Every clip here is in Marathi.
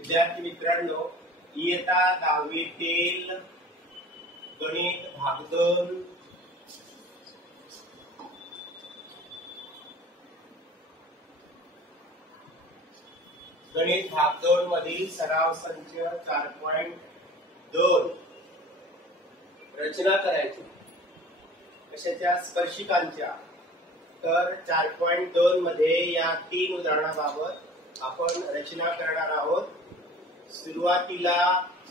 विद्यार्थी मित्रांनो, इयत्ता 10वीतील गणित भाग 2 गणित भाग 2 मधील सराव संच 4.2 रचना करायची कशाच्या स्पर्शिकांच्या। तर 4.2 मध्ये या 3 उदाहरणाबाबत आपण रचना करणार आहोत। सुरुवातीला P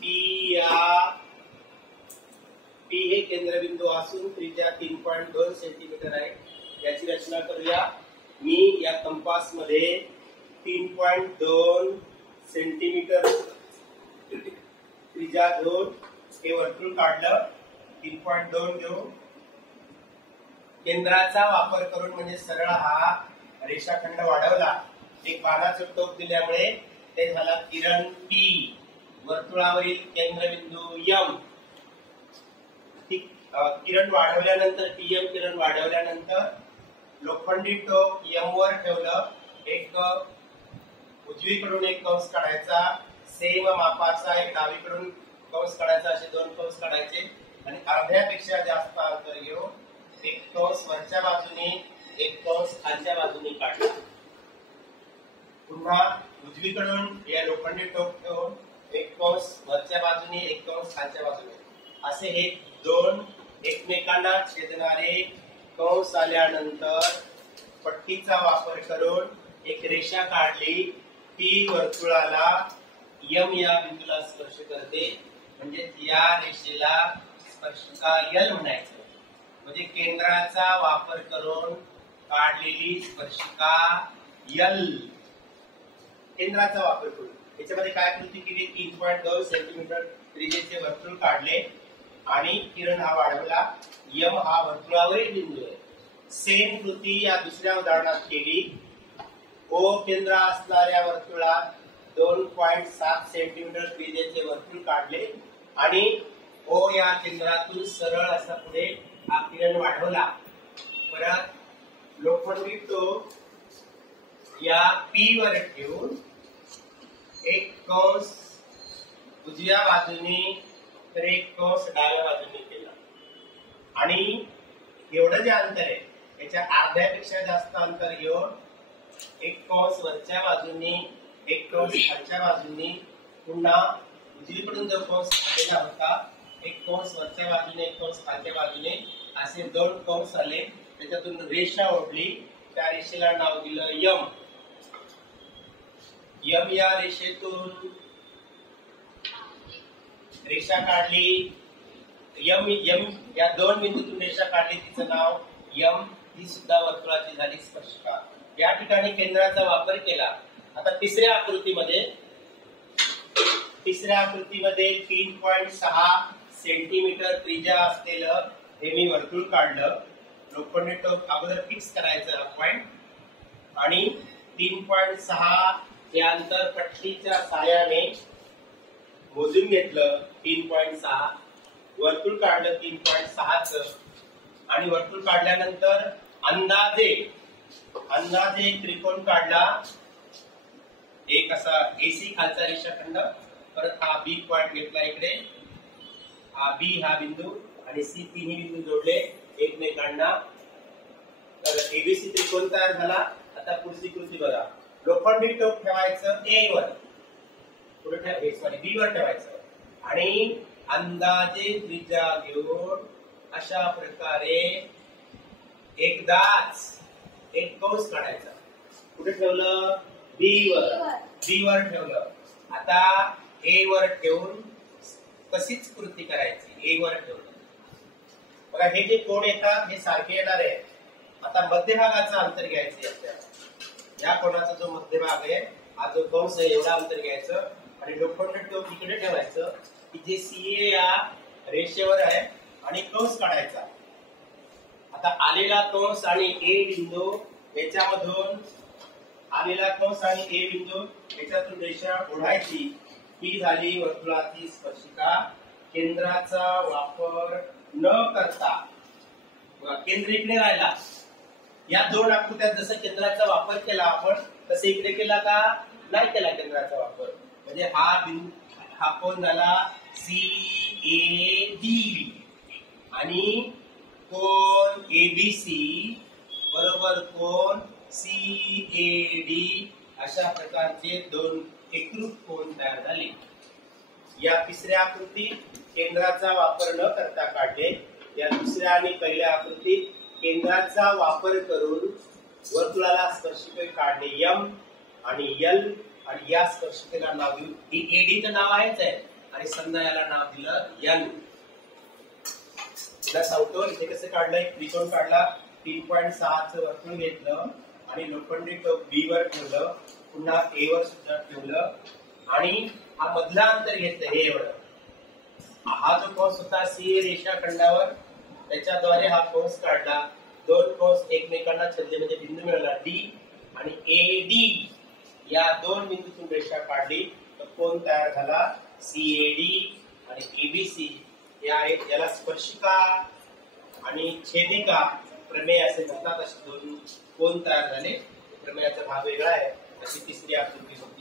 हे केंद्रबिंदू असून त्रिज्या 3.2 सेंटीमीटर आहे, याची रचना करूया। मी या कंपास मध्ये 3.2 सेंटीमीटर त्रिज्या घेऊन हे वर्तुळ काढलं। 3.2 घेऊन केंद्राचा वापर करून म्हणजे सरळ हा रेषाखंड वाढवला। एक बाणाचं टोक दिल्यामुळे ते झाला किरण P, वर्तुळावरील केंद्रबिंदू M। किरण वाढवल्यानंतर PM किरण वाढवल्यानंतर लोखंडी टोक M वर ठेवलं। एक उजवीकडून एक कंस काढायचा, सेम मापाचा एक डावीकडून कंस काढायचा, असे 2 कंस काढायचे आणि अर्ध्यापेक्षा जास्त अंतर घेऊन एक कंस वरच्या बाजूने एक कंस खालच्या बाजूने काढला। पुन्हा उजवीकडून या लोखंडी टोक ठेवून एक कंस वरच्या बाजूने एक कंस खालच्या बाजूने, असे हे 2 एकमेकांना छेदणारे कंस आल्यानंतर पट्टीचा वापर करून एक रेषा काढली। ती वर्तुळाला M या बिंदूला स्पर्श करते, म्हणजे या रेषेला स्पर्शिका L म्हणायचं। म्हणजे केंद्राचा वापर करून काढलेली स्पर्शिका L, केंद्राचा वापर करून याच्यामध्ये काय कृती केली? 3.2 सेंटीमीटर त्रिज्येचे वर्तुळ काढले आणि किरण हा वाढवला। M हा वर्तुळावरील बिंदू आहे। सेम कृती या दुसऱ्या उदाहरणात केली। O केंद्र असणाऱ्या वर्तुळात 2.7 सेंटीमीटर त्रिज्येचे वर्तुळ काढले आणि O या केंद्रातून सरळ असा पुढे हा किरण वाढवला। परत लोखंडी टोक या P वर ठेवून एक कंस उजव्या बाजूने तर एक कंस डाव्या बाजूने केला आणि एवढं जे अंतर आहे याच्या अर्ध्यापेक्षा जास्त अंतर घेऊन एक कंस वरच्या बाजूने एक कंस खालच्या बाजूने, पुन्हा उजवीकडून जो कंस आलेला होता एक कंस वरच्या बाजूने एक कंस खालच्या बाजूने, असे 2 कंस आले। त्याच्यातून रेषा ओढली, त्या रेषेला नाव दिलं M। M या रेषेतून रेषा काढली। M या 2 बिंदूतून रेषा काढली, तिचं नाव M। ही सुद्धा वर्तुळाची झाली स्पर्शिका। या ठिकाणी केंद्राचा वापर केला। आता तिसऱ्या आकृतीमध्ये 3.6 सेंटीमीटर त्रिज्या असलेलं हे मी वर्तुळ काढलं। लोखंडी टोक अगोदर फिक्स करायचं हा पॉइंट आणि 3.6 हे अंतर पट्टीच्या साहाय्याने मोजून घेतलं। 3.6 वर्तुळ काढलं 3.6चं आणि वर्तुळ काढल्यानंतर अंदाजे त्रिकोण काढला, एक असा AC खालचा रेषाखंड। परत हा B पॉइंट घेतला इकडे, हा B हा बिंदू आणि C तिन्ही बिंदू जोडले एकमेकांना, तर ABC त्रिकोण तयार झाला। आता पुढची कृती बघा। लोखंडी टोक ठेवायचं A वर, B वर ठेवायचं आणि अंदाजे त्रिज्या घेऊन अशा प्रकारे एकदाच एक कंस काढायचा। कुठे ठेवलं? B वर ठेवलं। आता A वर ठेवून कशीच कृती करायची। A वर ठेवलं बघा, हे जे कोण येतात हे सारखे येणार आहे। आता मध्यभागाचं अंतर घ्यायचं आपल्याला। या कोणाचा जो मध्यभाग आहे हा जो कंस आहे एवढा अंतर घ्यायचं आणि लोखंडी टोक इकडे ठेवायचं की जे CA या रेषेवर आहे आणि कंस काढायचा। आता आलेला कंस आणि A बिंदू याच्यामधून याच्यातून रेषा ओढायची। ही झाली वर्तुळाची स्पर्शिका। केंद्राचा वापर न करता केंद्र इकडे राहिला। या 2 आकृत्यात जसं केंद्राचा वापर केला आपण तसे इकडे केला का? नाही केला केंद्राचा वापर। म्हणजे हा कोण झाला CAD आणि कोण ABC बरोबर कोण CAD अशा प्रकारचे दोन एकरूप कोण तयार झाले. या तिसऱ्या आकृतीत केंद्राचा वापर न करता काढले. या दुसऱ्या आणि पहिल्या आकृतीत केंद्राचा वापर करून वर्तुळाला स्पर्शिके काढणे M आणि L आणि या स्पर्शिकेला नाव देऊन AD तर नाव आहेच आहे आणि समजा याला नाव दिलं N. तुला सांगतो इथे कसं काढलंय. त्रिकोण काढला 3.6 चं वर्तुळ घेतलं आणि लोखंडी टोक B वर ठेवलं, पुन्हा A वर सुद्धा ठेवलं आणि हा मधला अंतर घेतलं हे एवढं. हा जो कंस होता CA रेषाखंडावर त्याच्याद्वारे हा कंस काढला. दोन कंस एकमेकांना छेदले म्हणजे बिंदू मिळाला D आणि AD या दोन बिंदूतून रेषा काढली तर कोण तयार झाला CAD आणि ABC. याला स्पर्शिका आणि छेदिका प्रमेय असे म्हणतात. असे दोन कोण तयार झाले. प्रमेयाचा भाग वेगळा आहे. अशी तिसरी आकृती होती.